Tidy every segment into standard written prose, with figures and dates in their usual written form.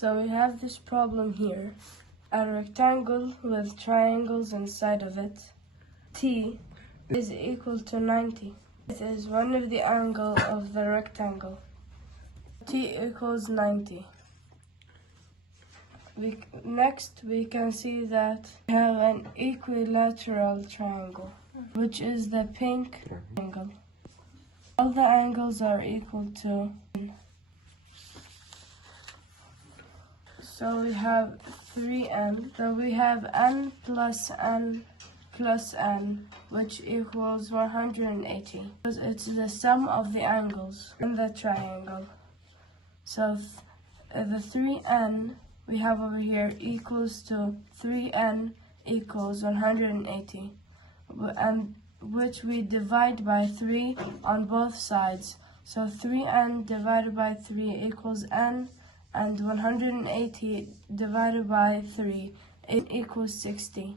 So we have this problem here. A rectangle with triangles inside of it. T is equal to 90. It is one of the angles of the rectangle. T equals 90. Next, we can see that we have an equilateral triangle, which is the pink angle. All the angles are equal to n. So we have 3n. So we have n plus n plus n, which equals 180. Because it's the sum of the angles in the triangle. So the 3n we have over here equals to 3n equals 180, and which we divide by 3 on both sides. So 3n divided by 3 equals n, and 180 divided by 3 equals 60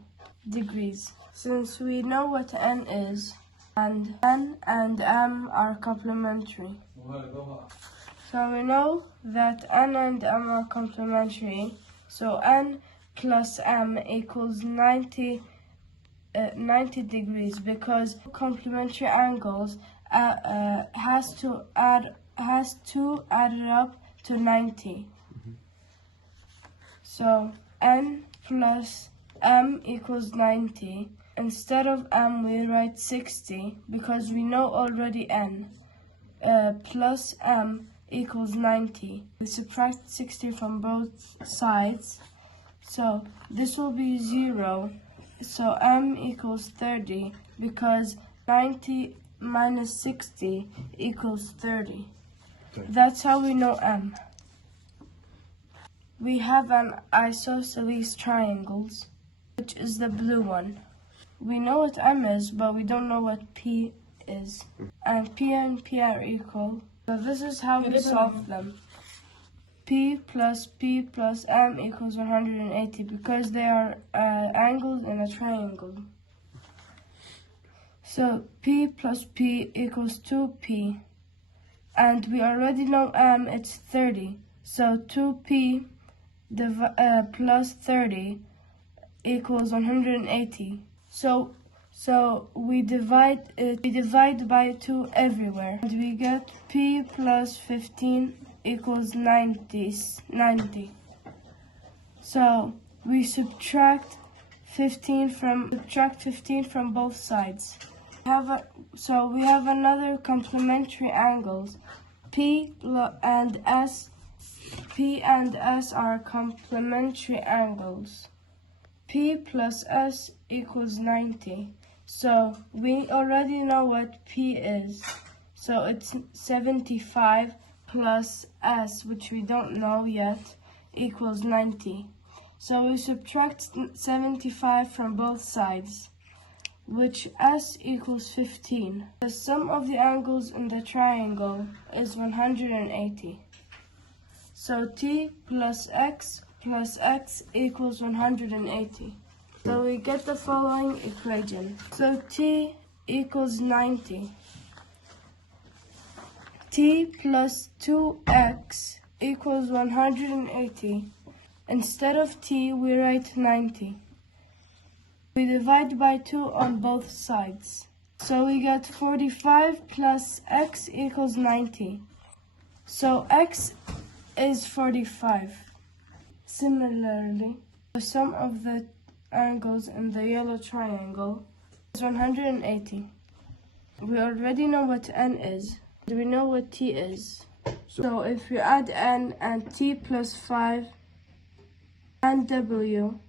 degrees. Since we know what n is, and n and m are complementary. So we know that n and m are complementary, so n plus m equals 90 degrees, because complementary angles has to add it up to 90. So n plus m equals 90. Instead of m, we write 60, because we know already n plus m equals 90. We subtract 60 from both sides, so this will be 0. So m equals 30, because 90 minus 60 equals 30. That's how we know m. We have an isosceles triangles, which is the blue one. We know what m is, but we don't know what p is. And p are equal. So this is how we solve them. P plus m equals 180, because they are angles in a triangle. So p plus p equals 2p. And we already know m, it's 30. So 2p plus 30 equals 180. So we divide by 2 everywhere, and we get p plus 15 equals 90. So we subtract 15 from both sides. So we have another complementary angles. P and S are complementary angles. P plus S equals 90. So we already know what P is. So it's 75 plus S, which we don't know yet, equals 90. So we subtract 75 from both sides, which S equals 15. The sum of the angles in the triangle is 180. So T plus X equals 180. So we get the following equation. So T equals 90. T plus 2x equals 180. Instead of T, we write 90. We divide by 2 on both sides. So we get 45 plus x equals 90. So x is 45. Similarly, the sum of the angles in the yellow triangle is 180. We already know what n is. We know what t is. So if we add n and t plus 5 and w,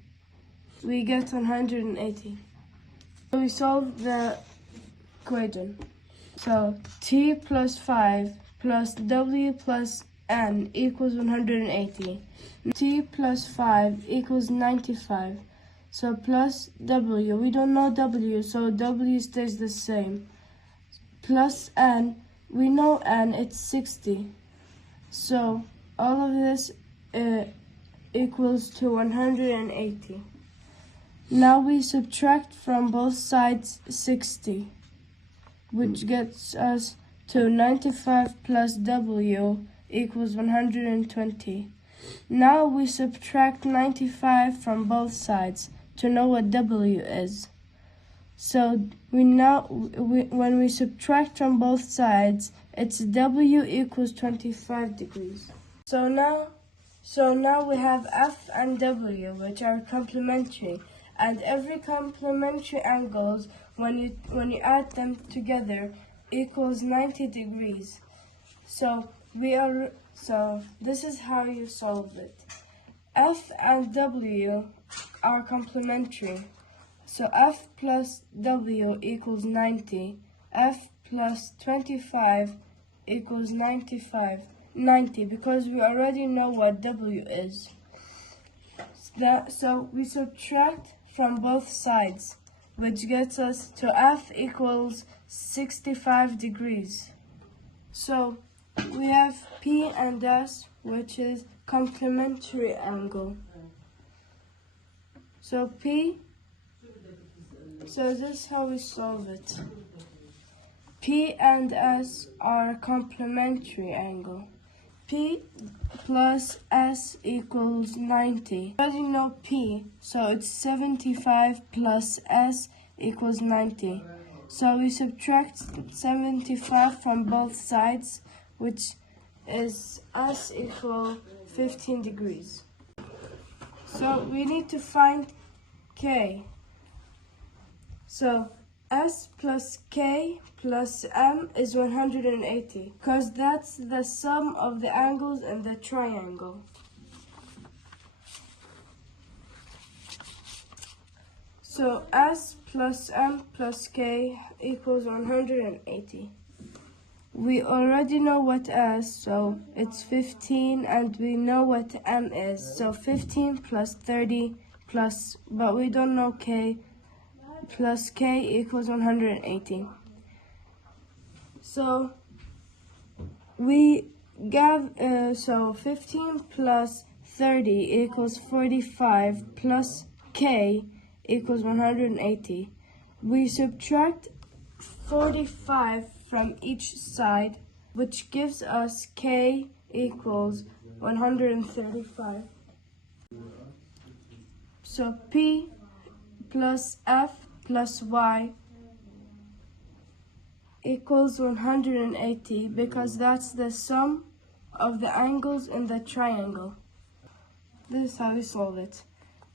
we get 180. So we solve the equation. So t plus 5 plus w plus n equals 180. T plus 5 equals 95. So plus w, we don't know w, so w stays the same. Plus n, we know n, it's 60. So all of this equals to 180. Now we subtract from both sides 60, which gets us to 95 plus w equals 120. Now we subtract 95 from both sides to know what W is. So when we subtract from both sides, it's W equals 25 degrees. So now we have F and W, which are complementary, and every complementary angles, when you add them together, equals 90 degrees. So this is how you solve it. F and W are complementary. So F plus W equals 90. F plus 25 equals 90, because we already know what W is. So we subtract from both sides, which gets us to F equals 65 degrees. So we have P and S, which is complementary angle. So this is how we solve it. P and S are a complementary angle. P plus S equals 90. We already know P, so it's 75 plus S equals 90. So we subtract 75 from both sides, which is S equal 15 degrees. So we need to find K. So S plus K plus M is 180, because that's the sum of the angles in the triangle. So S plus M plus K equals 180. We already know what S, so it's 15, and we know what M is, so 15 plus 30 plus, but we don't know K, plus K equals 180. So we so 15 plus 30 equals 45 plus K equals 180. We subtract 45 from each side, which gives us K equals 135. So P plus F plus Y equals 180, because that's the sum of the angles in the triangle. This is how we solve it.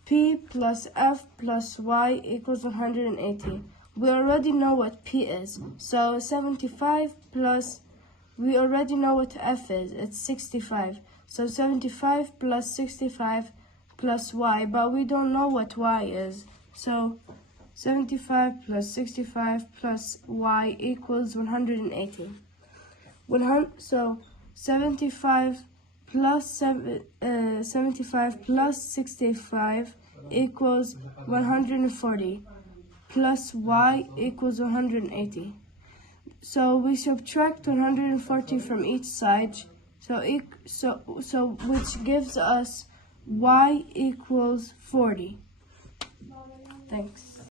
P plus F plus Y equals 180. We already know what P is, so 75 plus, we already know what F is, it's 65. So 75 plus 65 plus Y, but we don't know what Y is. So 75 plus 65 plus Y equals 180. So 75 plus 65 equals 140, plus Y equals 180. So we subtract 140 from each side, so which gives us Y equals 40. Thanks.